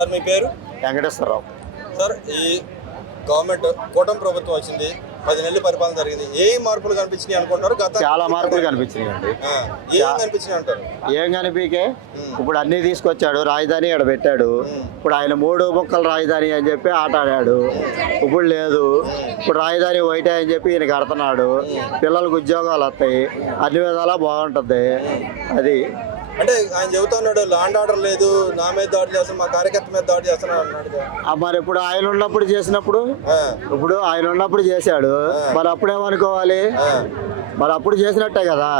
Sir మీ పేరు? Venkateswararao. Sir ఈ government కూటమి ప్రభుత్వం వచ్చింది, 10 నెలల పరిపాలన జరిగింది. ఏం మార్పులు కనిపించినాయి అనుకుంటారు? చాలా మార్పులు కనిపించినాయి అండి. ఏం కనిపించినాయి అంటారు? ఏం కనిపించే ఇప్పుడు అన్ని తీసుకొచ్చాడు, రాజధాని ఇక్కడ పెట్టాడు. ఇప్పుడు ఆయన 3 ముక్కల రాజధాని అని చెప్పి ఆట ఆడాడు. ఇప్పుడు లేదు, ఇప్పుడు రాజధాని ఒకటే అని చెప్పి ఈయన కడుతున్నాడు. పిల్లలకు ఉద్యోగాలు వస్తాయి, అన్ని విధాలా బాగుంటుంది. అది అంటే ఆయన చెబుతున్నాడు ల్యాండ్ ఆర్డర్ లేదు, నా మీద దాడి చేస్తాను, మా కార్యకర్త మీద దాడి చేస్తున్నాడు అన్నాడు. మరి ఇప్పుడు ఆయన ఉన్నప్పుడు చేసినప్పుడు, ఇప్పుడు ఆయన ఉన్నప్పుడు చేశాడు, మరి అప్పుడేమనుకోవాలి? మరి అప్పుడు చేసినట్టే కదా,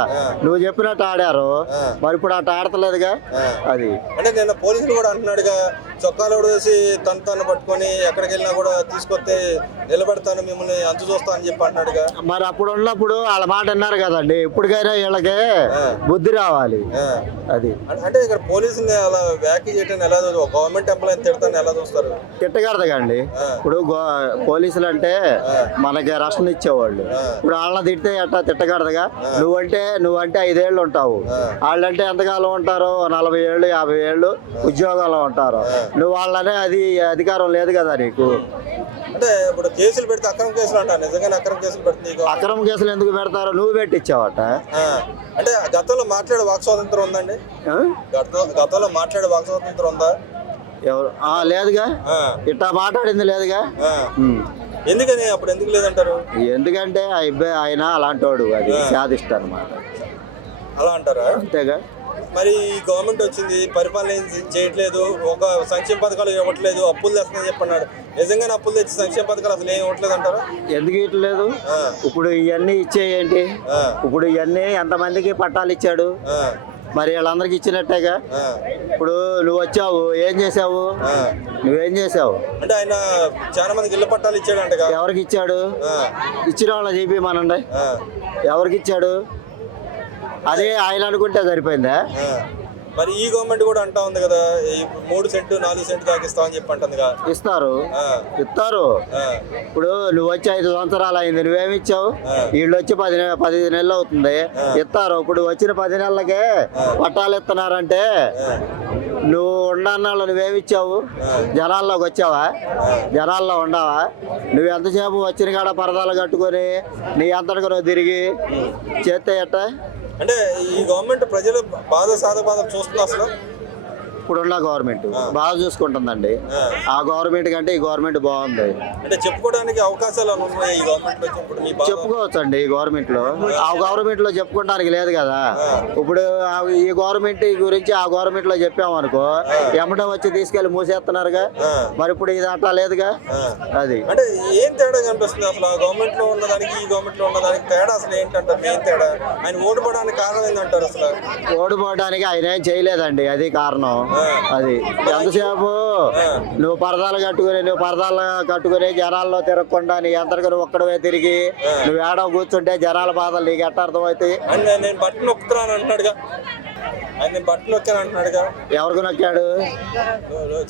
నువ్వు చెప్పినట్టు ఆడారు, మరి ఇప్పుడు అట్ట ఆడతలేదుగా. అది అంటే నిన్న పోలీసులు కూడా అంటున్నాడుగా, చొక్కాలు వేసి తను పట్టుకొని ఎక్కడికి వెళ్ళినా కూడా తీసుకొస్తే నిలబెడతాను, మిమ్మల్ని అంతు చూస్తా అని చెప్పి అంటున్నాడుగా. మరి అప్పుడు ఉన్నప్పుడు వాళ్ళ మాట విన్నారు కదండి, ఇప్పటికైనా వీళ్ళకి బుద్ధి రావాలి. అది అంటే ఇక్కడ పోలీసుని అలా వ్యాఖ్య చేయడం ఎలా, గవర్నమెంట్ ఎంప్లాయీ తిడతాను ఎలా చూస్తారు? తిట్టగడదండి. ఇప్పుడు పోలీసులు అంటే మనకి రక్షణ ఇచ్చేవాళ్ళు. ఇప్పుడు వాళ్ళని తిడితే అట్టా తిట్టగడదుగా. నువ్వంటే 5 ఏళ్ళు ఉంటావు, వాళ్ళంటే ఎంతకాలం ఉంటారు? 40 ఏళ్ళు 50 ఏళ్ళు ఉద్యోగాలు ఉంటారు. నువ్వు వాళ్ళనే అది అధికారం లేదు కదా నీకు. అంటే ఇప్పుడు కేసులు పెడితే అక్రమ కేసులు అంటారు, నిజంగానే అక్రమ కేసులు పెడుతుంది. అక్రమ కేసులు ఎందుకు పెడతారు? నువ్వు పెట్టించావట. అంటే గతంలో మాట్లాడే వాక్ స్వాతంత్రం ఉందండి? గతంలో మాట్లాడే వాక్ స్వాతంత్రం ఉందా? ఎవరు లేదుగా, ఇట్టా మాట్లాడింది లేదుగా. ఎందుకని అప్పుడు ఎందుకు లేదంటారు? ఎందుకంటే ఆయన అలాంటి వాడు, అది సాధిష్ట అనమాట. అలా అంటారా? అంతేగా. మరి ఈ గవర్నమెంట్ వచ్చింది, పరిపాలన చేయట్లేదు, ఒక సంక్షేమ పథకాలు ఇవ్వట్లేదు, అప్పులు తెస్తుందని చెప్పన్నాడు. నిజంగానే అప్పులు తెచ్చి సంక్షేమ పథకాలు అసలు ఏం ఇవ్వట్లేదు అంటారా? ఎందుకు ఇవ్వట్లేదు? ఇప్పుడు ఇవన్నీ ఇచ్చేయండి. ఇప్పుడు ఇవన్నీ ఎంతమందికి పట్టాలు ఇచ్చాడు? మరి వాళ్ళందరికి ఇచ్చినట్టేగా. ఇప్పుడు నువ్వు వచ్చావు, ఏం చేసావు? నువ్వేం చేసావు? అంటే ఆయన చాలా మందికి ఇళ్ళ పట్టాలు ఇచ్చాడు. ఎవరికి ఇచ్చాడు? ఇచ్చిన వాళ్ళ చెప్పి మనండి, ఎవరికి ఇచ్చాడు? అదే ఆయన అనుకుంటే సరిపోయిందా? మరి ఈ గవర్నమెంట్ కూడా అంటా ఉంది కదా, 3 సెంటు 4 సెంటు దాకా ఇస్తామని చెప్పి అంటుంది. ఇస్తారు. ఇప్పుడు నువ్వు వచ్చి 5 సంవత్సరాలు అయింది, నువ్వేమి ఇచ్చావు? వీళ్ళు వచ్చి 10 నెలలు అవుతుంది, ఇస్తారు. ఇప్పుడు వచ్చిన 10 నెలలకే పట్టాలు ఇస్తున్నారంటే నువ్వు ఉండన్నాళ్ళు నువ్వేమిచ్చావు? జనాల్లోకి వచ్చావా? జనాల్లో ఉండవా? నువ్వు ఎంతసేపు వచ్చిన కాడ పరదాలు కట్టుకొని నీ అంతటికి నువ్వు తిరిగి చేస్తే ఎట్ట? అంటే ఈ గవర్నమెంట్ ప్రజలు బాధ సాధబాధలు చూస్తున్నా అసలు? ఇప్పుడున్న గవర్నమెంట్ బాగా చూసుకుంటుందండి. ఆ గవర్నమెంట్ కంటే ఈ గవర్నమెంట్ బాగుంది. అంటే చెప్పుకోవడానికి అవకాశాలు ఉన్నాయి ఈ గవర్నమెంట్ లో? చెప్పుకోవచ్చు అండి. ఈ గవర్నమెంట్ లో, ఆ గవర్నమెంట్ లో చెప్పుకోవడానికి లేదు కదా. ఇప్పుడు ఈ గవర్నమెంట్ గురించి ఆ గవర్నమెంట్ లో చెప్పామనుకో, ఎమ్మటం వచ్చి తీసుకెళ్లి మూసేస్తున్నారుగా. మరి ఇప్పుడు ఇది అట్లా లేదుగా. అది అంటే ఏం తేడా కనిపిస్తుంది అసలు? ఆ గవర్నమెంట్ లో ఉన్నదానికి ఈ గవర్నమెంట్ లో ఉన్నదానికి తేడా అసలు ఏంటంటారు? ఏం తేడా? ఆయన ఓడిపోవడానికి కారణం ఏంటంటారు? అసలు ఓడిపోవడానికి ఆయన ఏం చేయలేదండి, అది కారణం. అది ఎంతసేపు నువ్వు పరదాలు కట్టుకుని జనాల్లో తిరగకుండా నీ అంతకు నువ్వు ఒక్కడవే తిరిగి నువ్వు ఏడో కూర్చుంటే జనాల బాధలు నీకు ఎట్ట అర్థమవుతాయి? నేను బట్టలు నొక్కుతున్నాను అంటున్నాడుగా. ఆయన బట్టలు నొక్కాను అంటున్నాడుగా. ఎవరికి నొక్కాడు?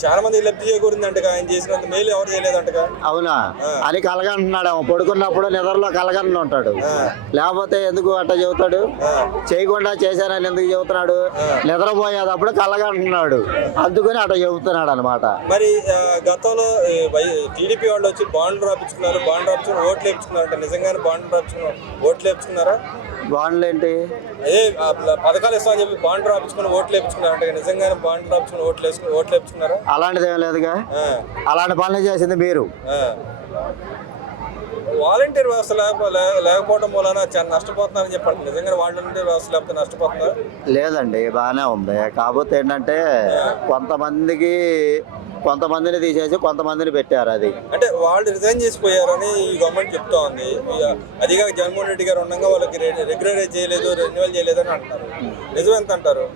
చాలా మంది లబ్ధి చేకూరిందంటగా, ఆయన చేసినంత మేలు ఎవరు చేయలేదంటగా. అవునా? అని కలగంటున్నాడు. పడుకున్నప్పుడు నిద్రలో కలగని ఉంటాడు, లేకపోతే ఎందుకు అట్ట చెబుతాడు? చేయకుండా చేశానని ఎందుకు చెబుతున్నాడు? నిద్రపోయేటప్పుడు కలగంటున్నాడు, అందుకని అట్ట చెబుతున్నాడు అనమాట. మరి గతంలో టీడీపీ వాళ్ళు వచ్చి బాండ్లు రాపించుకున్నారు, ఓట్లు వేపించుకున్నారు. నిజంగానే బాండ్లు రాపించుకున్నారు, ఓట్లు వేపించుకున్నారా? బాండ్లు ఏంటి? అదే పథకాలు ఇస్తామని చెప్పి బాండ్ రాపించుకుని ఓట్లు వేపించుకున్నారంటే, నిజంగానే బాండ్ రాపించుకుని ఓట్లు వేపించుకున్నారా? అలాంటిది ఏం లేదుగా. అలాంటి పనులు చేసింది మీరు. వాలంటీర్ వ్యవస్థ లేకపోవడం వలన చాలా నష్టపోతున్నారని చెప్పండి. నిజంగా వాలంటీర్ వ్యవస్థ లేకపోతే నష్టపోతున్నారు? లేదండి, బాగానే ఉంది. కాకపోతే ఏంటంటే కొంతమందిని తీసేసి కొంతమందిని పెట్టారు. అది అంటే వాళ్ళు రిజైన్ చేసిపోయారని ఈ గవర్నమెంట్ చెప్తా ఉంది. అదిగా జగన్మోహన్ రెడ్డి గారు ఉండగా వాళ్ళకి రెగ్యులరైజ్ చేయలేదు, రెన్యువల్ చేయలేదు అని అంటారు. నిజం ఎంత అంటారు?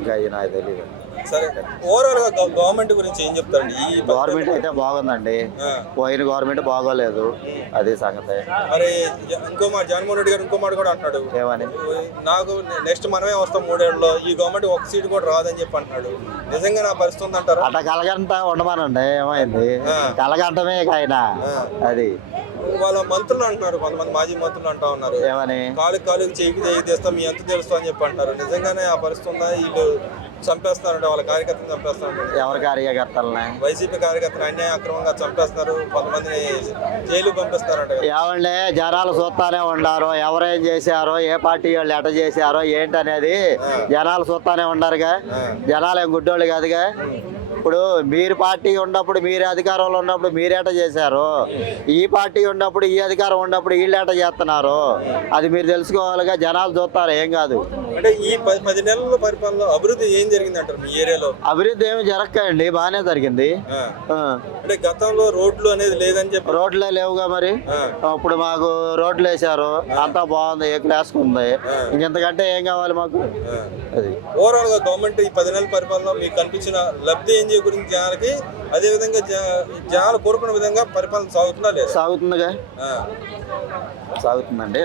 ఇంకా నాకు తెలియదు. సరే, ఓవరాల్ గా గవర్నమెంట్ గురించి ఏం చెప్తారండి? ఈ గవర్నమెంట్ అయితే బాగుందండి, పోయిన గవర్నమెంట్ బాగోలేదు, అదే సంగతి. మరి ఇంకో మాట జగన్మోహన్ రెడ్డి గారు ఇంకో మాట కూడా అంటున్నాడు, ఏమని? నాకు నెక్స్ట్ మనమే వస్తాం 3 ఏళ్ళలో, ఈ గవర్నమెంట్ ఒక సీట్ కూడా రాదని చెప్పి అంటున్నాడు. నిజంగా నా పరిస్థితి ఉందంటారా? అట్లా కలగంట ఉండమానండి. ఏమైంది? కలగంటమే ఆయన. అది వాళ్ళ మంత్రులు అంటున్నారు, కొంతమంది మాజీ మంత్రులు అంటా ఉన్నారు, ఏమని? కాలుకి చేయికి చేయి తెస్తాం, మీ ఎంత తెలుస్తా అని చెప్పి అంటారు. నిజంగానే ఆ పరిస్థితి ఉందా? వీళ్ళు చంపేస్తున్నారంట, వాళ్ళ కార్యకర్తలు చంపేస్తున్నారంట. ఎవరి కార్యకర్తలని? వైసీపీ కార్యకర్తలు అన్యాయ అక్రమంగా చంపేస్తున్నారు, కొంతమందిని జైలు పంపిస్తారంట కదా. ఏమండే జనాలు చూస్తానే ఉండారు, ఎవరేం చేశారో, ఏ పార్టీ వాళ్ళు ఎట చేశారో ఏంటనేది జనాలు చూస్తానే ఉండారుగా. జనాలు ఏం గుడ్డోళ్ళు కాదుగా. ఇప్పుడు మీరు పార్టీ ఉన్నప్పుడు, మీరు అధికారంలో ఉన్నప్పుడు మీరేట చేశారు, ఈ పార్టీ ఉన్నప్పుడు, ఈ అధికారం ఉన్నప్పుడు వీళ్ళు ఏట చేస్తున్నారు, అది మీరు తెలుసుకోవాలిగా. జనాలు చూస్తారు, ఏం కాదు. అంటే ఈ 10 నెలల పరిపాలనలో అభివృద్ధి ఏం జరిగింది అంటారు మీ ఏరియాలో? అభివృద్ధి ఏమి జరగకండి, బాగానే జరిగింది. అంటే గతంలో రోడ్లు అనేది లేదని చెప్పి. రోడ్లే లేవుగా మరి. ఇప్పుడు మాకు రోడ్లు వేశారు, అంతా బాగుంది, ఏ క్లాస్ ఉంది. ఇంకెంతకంటే ఏం కావాలి మాకు? అది ఓవరాల్ గా గవర్నమెంట్ ఈ 10 నెలల పరిపాలనలో మీకు కనిపించిన లబ్ధి ఏం గురించి జనాలకి, అదే విధంగా జనాలు కోరుకున్న విధంగా పరిపాలన సాగుతుందా లేదా? సాగుతుందిగా, సాగుతుందండి.